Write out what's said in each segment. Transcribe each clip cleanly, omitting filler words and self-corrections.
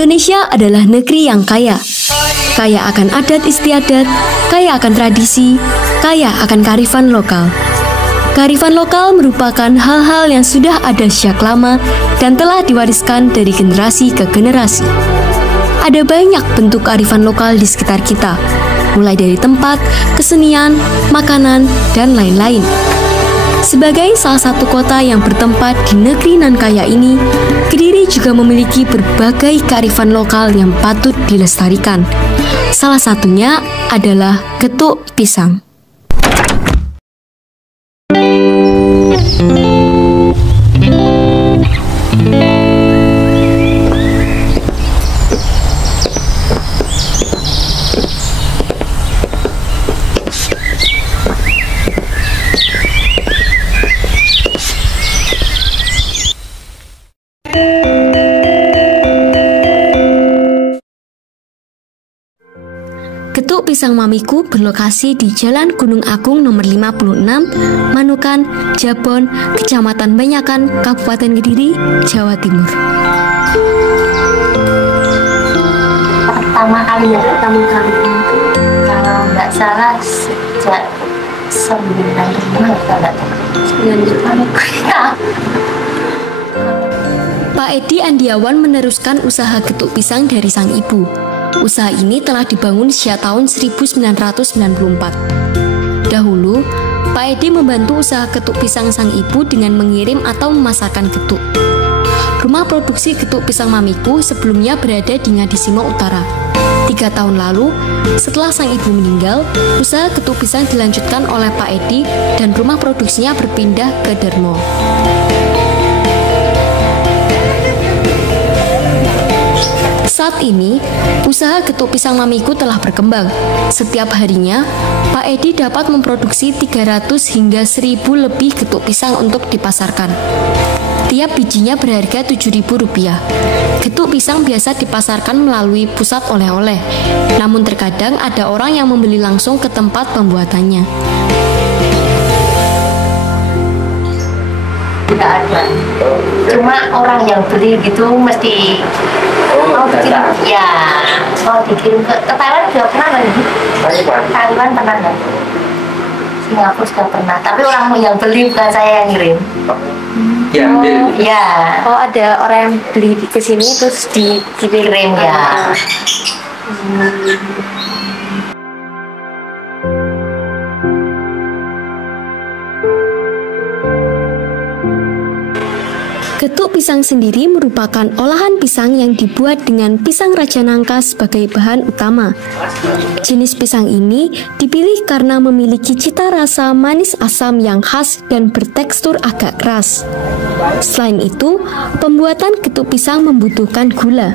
Indonesia adalah negeri yang kaya. Kaya akan adat istiadat, kaya akan tradisi, kaya akan kearifan lokal. Kearifan lokal merupakan hal-hal yang sudah ada sejak lama dan telah diwariskan dari generasi ke generasi. Ada banyak bentuk kearifan lokal di sekitar kita, mulai dari tempat, kesenian, makanan, dan lain-lain. Sebagai salah satu kota yang bertempat di negeri nan kaya ini, Kediri juga memiliki berbagai kearifan lokal yang patut dilestarikan. Salah satunya adalah getuk pisang. Getuk pisang mamiku berlokasi di Jalan Gunung Agung nomor 56, Manukan, Jabon, Kecamatan Banyakan, Kabupaten Kediri, Jawa Timur. Pertama kali kalau nggak salah sejak 95 Pak Edi Andiawan meneruskan usaha getuk pisang dari sang ibu. Usaha ini telah dibangun sejak tahun 1994. Dahulu, Pak Edi membantu usaha getuk pisang sang ibu dengan mengirim atau memasarkan getuk. Rumah produksi getuk pisang mamiku sebelumnya berada di Ngadisimo Utara. 3 tahun lalu, setelah sang ibu meninggal, usaha getuk pisang dilanjutkan oleh Pak Edi dan rumah produksinya berpindah ke Dermo. Saat ini, usaha getuk pisang mamiku telah berkembang. Setiap harinya, Pak Edi dapat memproduksi 300 hingga 1000 lebih getuk pisang untuk dipasarkan. Tiap bijinya berharga Rp7.000. Getuk pisang biasa dipasarkan melalui pusat oleh-oleh. Namun terkadang ada orang yang membeli langsung ke tempat pembuatannya. Tidak ada. Cuma orang yang beli gitu mesti mau dikirim, ya mau dikirim ke Thailand juga pernah lagi. Taiwan pernah nggak? Singapura juga pernah. Tapi orang yang beli bukan saya yang ngirim. Ya. Oh, ada orang yang beli ke sini terus dikirim ya. Getuk pisang sendiri merupakan olahan pisang yang dibuat dengan pisang raja nangka sebagai bahan utama. Jenis pisang ini dipilih karena memiliki cita rasa manis asam yang khas dan bertekstur agak keras. Selain itu, pembuatan getuk pisang membutuhkan gula.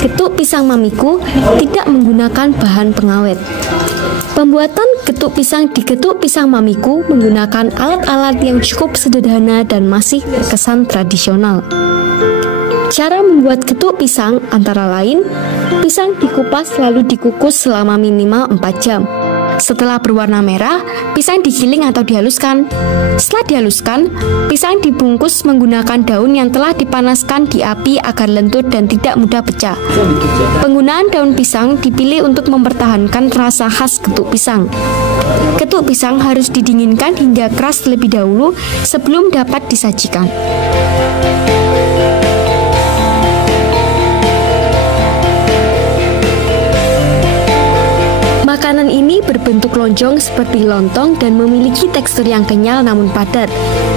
Getuk pisang mamiku tidak menggunakan bahan pengawet. Pembuatan getuk pisang di getuk pisang mamiku menggunakan alat-alat yang cukup sederhana dan masih berkesan tradisional. Cara membuat getuk pisang antara lain, pisang dikupas lalu dikukus selama minimal 4 jam. Setelah berwarna merah, pisang digiling atau dihaluskan. Setelah dihaluskan, pisang dibungkus menggunakan daun yang telah dipanaskan di api agar lentur dan tidak mudah pecah. Penggunaan daun pisang dipilih untuk mempertahankan rasa khas getuk pisang. Getuk pisang harus didinginkan hingga keras terlebih dahulu sebelum dapat disajikan. Makanan ini berbentuk lonjong seperti lontong dan memiliki tekstur yang kenyal namun padat,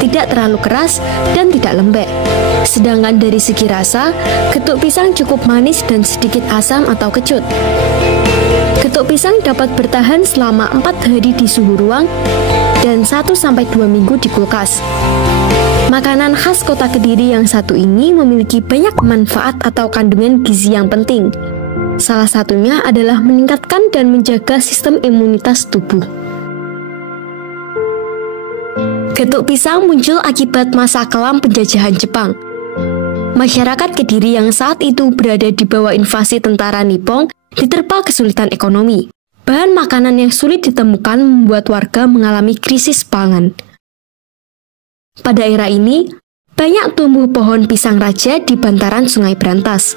tidak terlalu keras dan tidak lembek. Sedangkan dari segi rasa, getuk pisang cukup manis dan sedikit asam atau kecut. Getuk pisang dapat bertahan selama 4 hari di suhu ruang dan 1-2 minggu di kulkas. Makanan khas kota Kediri yang satu ini memiliki banyak manfaat atau kandungan gizi yang penting. Salah satunya adalah meningkatkan dan menjaga sistem imunitas tubuh. Getuk pisang muncul akibat masa kelam penjajahan Jepang. Masyarakat Kediri yang saat itu berada di bawah invasi tentara Nippon diterpa kesulitan ekonomi. Bahan makanan yang sulit ditemukan membuat warga mengalami krisis pangan. Pada era ini, banyak tumbuh pohon pisang raja di bantaran Sungai Brantas.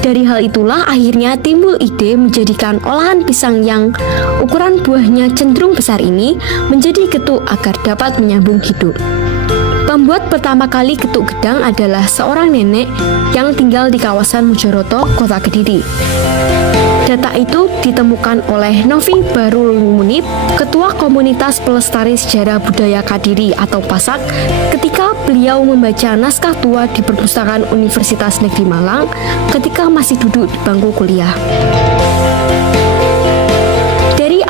Dari hal itulah akhirnya timbul ide menjadikan olahan pisang yang ukuran buahnya cenderung besar ini menjadi getuk agar dapat menyambung hidup. Pembuat pertama kali getuk gedang adalah seorang nenek yang tinggal di kawasan Mojoroto, Kota Kediri. Data itu ditemukan oleh Novi Barul Munib, Ketua Komunitas Pelestari Sejarah Budaya Kadiri atau PASAK, ketika beliau membaca naskah tua di Perpustakaan Universitas Negeri Malang ketika masih duduk di bangku kuliah.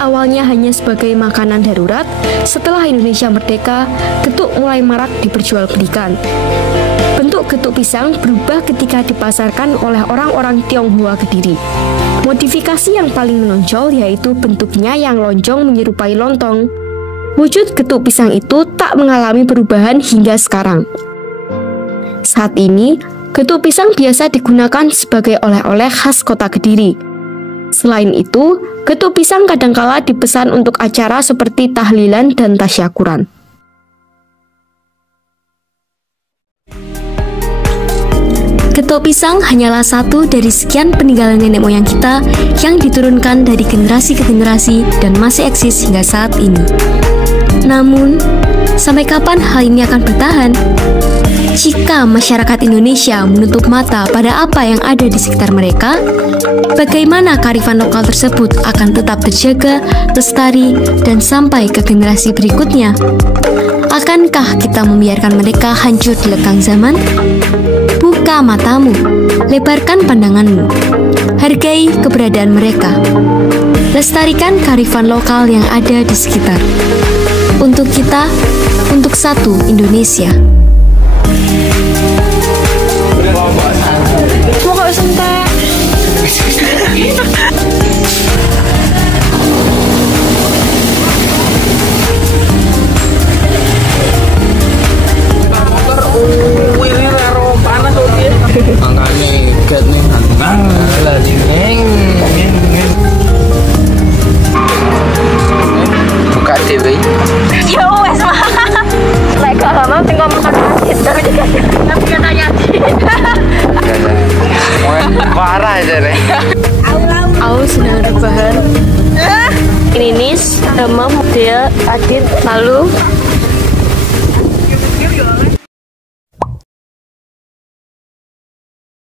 Awalnya hanya sebagai makanan darurat, setelah Indonesia merdeka, getuk mulai marak diperjualbelikan. Bentuk getuk pisang berubah ketika dipasarkan oleh orang-orang Tionghoa Kediri. Modifikasi yang paling menonjol yaitu bentuknya yang lonjong menyerupai lontong. Wujud getuk pisang itu tak mengalami perubahan hingga sekarang. Saat ini, getuk pisang biasa digunakan sebagai oleh-oleh khas Kota Kediri. Selain itu, getuk pisang kadangkala dipesan untuk acara seperti tahlilan dan tasyakuran. Getuk pisang hanyalah satu dari sekian peninggalan nenek moyang kita yang diturunkan dari generasi ke generasi dan masih eksis hingga saat ini. Namun, sampai kapan hal ini akan bertahan? Jika masyarakat Indonesia menutup mata pada apa yang ada di sekitar mereka, bagaimana kearifan lokal tersebut akan tetap terjaga, lestari, dan sampai ke generasi berikutnya? Akankah kita membiarkan mereka hancur di lekang zaman? Buka matamu, lebarkan pandanganmu, hargai keberadaan mereka. Lestarikan kearifan lokal yang ada di sekitar. Untuk kita, untuk satu Indonesia. Mau kok sentek. Makanya ikat nih lah buka TV Ya wes mah. Lek gak lama tinggal makan asin tapi katanya parah aja nih. Aku sedang rebahan. Klinis, demam, model, adit, lalu